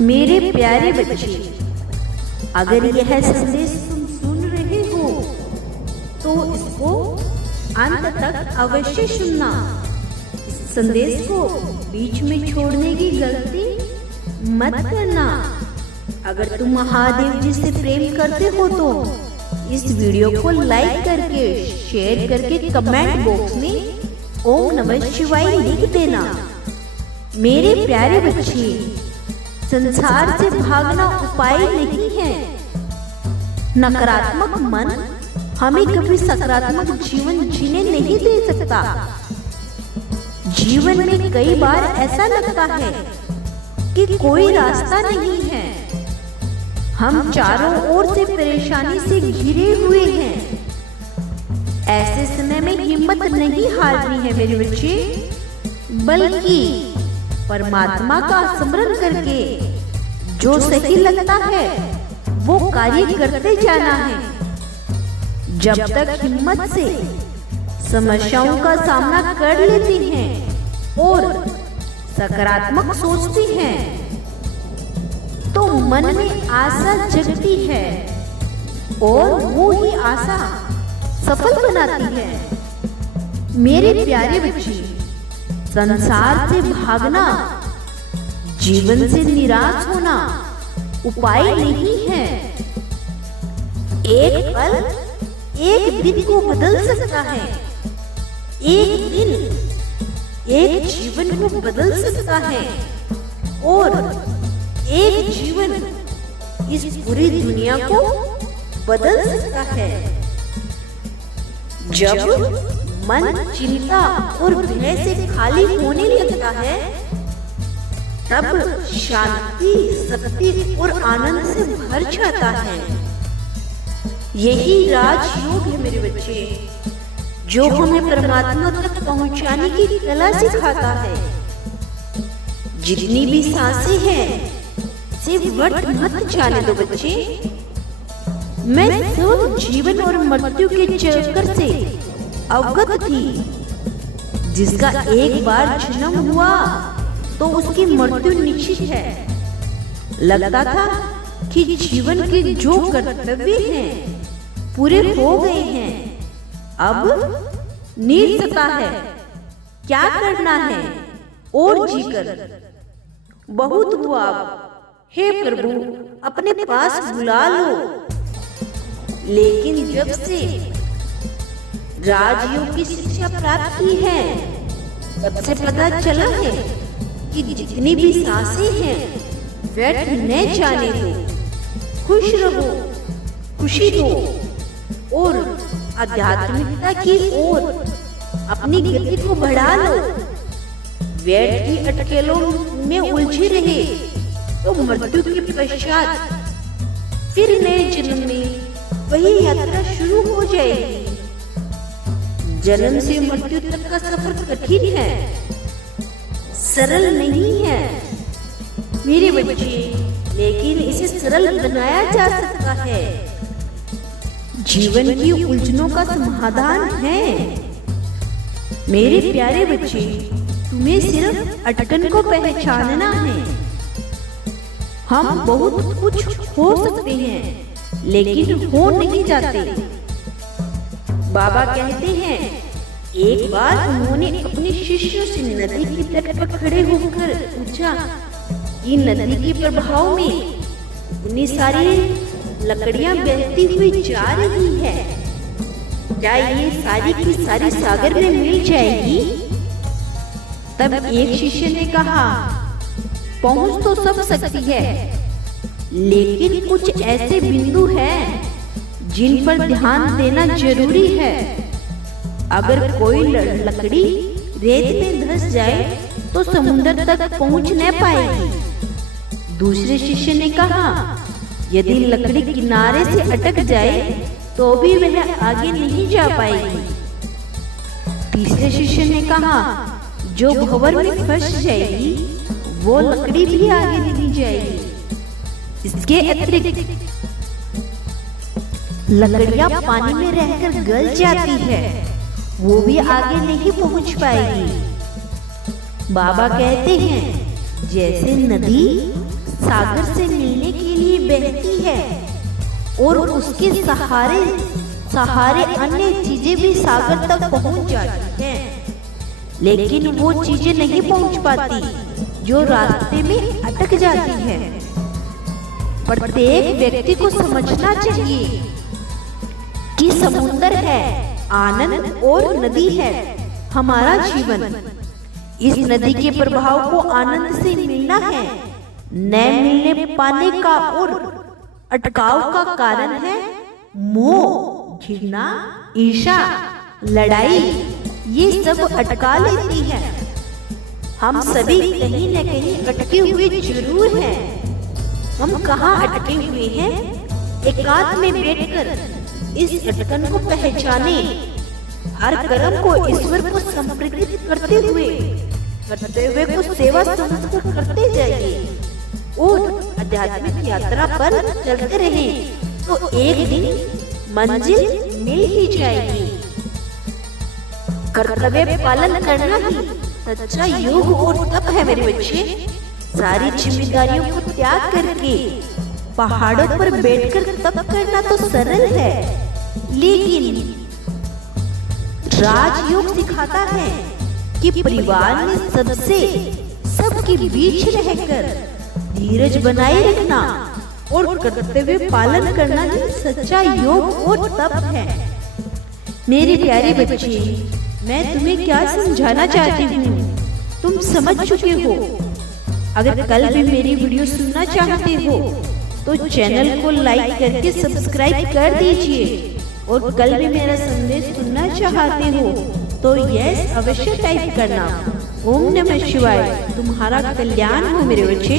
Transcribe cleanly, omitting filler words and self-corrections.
मेरे प्यारे बच्चे, अगर यह संदेश तुम सुन रहे हो तो इसको अंत तक अवश्य सुनना। इस संदेश को बीच में छोड़ने की गलती मत करना। अगर तुम महादेव जी से प्रेम करते हो तो इस वीडियो को लाइक करके, शेयर करके कमेंट बॉक्स में ओम नमः शिवाय लिख देना। मेरे प्यारे बच्चे, संसार से भागना उपाय नहीं है। नकारात्मक मन हमें कभी सकारात्मक जीवन जीने नहीं दे सकता। जीवन में कई बार ऐसा लगता है कि कोई रास्ता नहीं है। हम चारों ओर से परेशानी से घिरे हुए हैं। ऐसे समय में हिम्मत नहीं हारनी है मेरे बच्चे, बल्कि परमात्मा का स्मरण करके जो सही लगता है वो कार्य करते जाना है। जब तक हिम्मत से समस्याओं का सामना कर लेती हैं और सकारात्मक सोचती हैं तो मन में आशा जगती है और वो ही आशा सफल बनाती है। मेरे प्यारे बच्चे, संसार से भागना, जीवन से निराश होना उपाय नहीं है। एक पल एक दिन को बदल सकता है। एक दिन एक जीवन को बदल सकता है और एक जीवन इस पूरी दुनिया को बदल सकता है। जब मन चिंता और भय से खाली होने लगता है तब शांति, शक्ति और आनंद से भर जाता है। यही राजयोग है मेरे बच्चे, जो हमें परमात्मा तक पहुंचाने की कला सिखाता है। जितनी भी सांसें हैं सिर्फ व्यर्थ मत जाने दो बच्चे। मैं सब जीवन और मृत्यु के चक्कर से अवगत थी। जिसका एक बार जन्म हुआ तो उसकी मृत्यु निश्चित है। लगता था कि जीवन के जो कर्तव्य हैं पूरे हो गए हैं, अब निरसता है, क्या करना है और जीकर बहुत हुआ। हे प्रभु, अपने पास बुला लो। लेकिन जब से राजयोग की शिक्षा प्राप्त की है तब से पता चला है कि जितनी भी सांसें हैं व्यर्थ न जाने दो। खुश रहो, खुशी दो और आध्यात्मिकता की ओर अपनी गति को बढ़ा लो। व्यर्थ की अटकलों में उलझे रहे तो मृत्यु के पश्चात फिर नए जन्म में वही यात्रा शुरू हो जाएगी। जन्म से मृत्यु तक का सफर कठिन है, सरल नहीं है मेरे बच्चे, लेकिन इसे सरल बनाया जा सकता है। जीवन की उलझनों का समाधान है। मेरे प्यारे बच्चे, तुम्हें सिर्फ अटकन को पहचानना है। हम बहुत कुछ हो सकते हैं लेकिन हो नहीं जाते। बाबा कहते हैं, एक बार उन्होंने अपने शिष्यों से नदी के तट पर खड़े होकर पूछा कि नदी के प्रभाव में इतनी सारी लकड़ियां बहती हुई जा रही है, क्या ये सारी की सारी सागर में मिल जाएगी? तब एक शिष्य ने कहा, पहुंच तो सब सकती है, लेकिन कुछ ऐसे बिंदु हैं जिन पर ध्यान देना जरूरी है। अगर कोई लकड़ी रेत में धंस जाए तो समुद्र तक पहुंच न पाएगी। दूसरे शिष्य ने कहा, यदि लकड़ी किनारे से अटक जाए तो भी वह आगे नहीं जा पाएगी। तीसरे शिष्य ने कहा, जो भंवर में फंस जाएगी वो लकड़ी भी आगे नहीं जाएगी। इसके अतिरिक्त लकड़ियां पानी में रहकर गल जाती है, वो भी आगे नहीं पहुंच पाएगी। बाबा कहते हैं, जैसे नदी सागर से मिलने के लिए बहती है और उसके सहारे अन्य चीजें भी सागर तक पहुंच जाती हैं, लेकिन वो चीजें नहीं पहुंच पाती जो रास्ते में अटक जाती हैं। प्रत्येक व्यक्ति को समझना चाहिए कि समुंदर है आनंद और नदी है हमारा जीवन। इस नदी के प्रभाव को आनंद से मिलना है, न मिलने पाने का और अटकाव का कारण है मोह, घृणा, ईर्ष्या, लड़ाई। ये सब अटका लेती है। हम सभी कहीं न कहीं अटके हुए जरूर हैं। हम कहाँ अटके हुए हैं? एकांत में बैठकर इस अटकन को पहचाने, हर कर्म को ईश्वर को समर्पित करते हुए को सेवा समझ करते जाइए और आध्यात्मिक यात्रा पर चलते रहे तो एक दिन मंजिल मिल ही जाएगी। कर्तव्य पालन करना ही सच्चा योग और तप है मेरे बच्चे। सारी जिम्मेदारियों को त्याग करके पहाड़ों पर बैठकर तप करना तो सरल है, लेकिन राजयोग सिखाता है कि परिवार में सबके बीच रहकर धीरज बनाए रखना और कर्तव्य पालन करना ही सच्चा योग और तप है। मेरे प्यारे बच्चे, मैं तुम्हें क्या समझाना चाहती हूँ तुम समझ चुके हो। अगर कल भी मेरी वीडियो सुनना चाहते हो तो चैनल को लाइक करके सब्सक्राइब कर दीजिए, और कल भी मेरा संदेश सुनना चाहते हो तो यस अवश्य टाइप करना। ओम नमः शिवाय। तुम्हारा कल्याण हो मेरे बच्चे।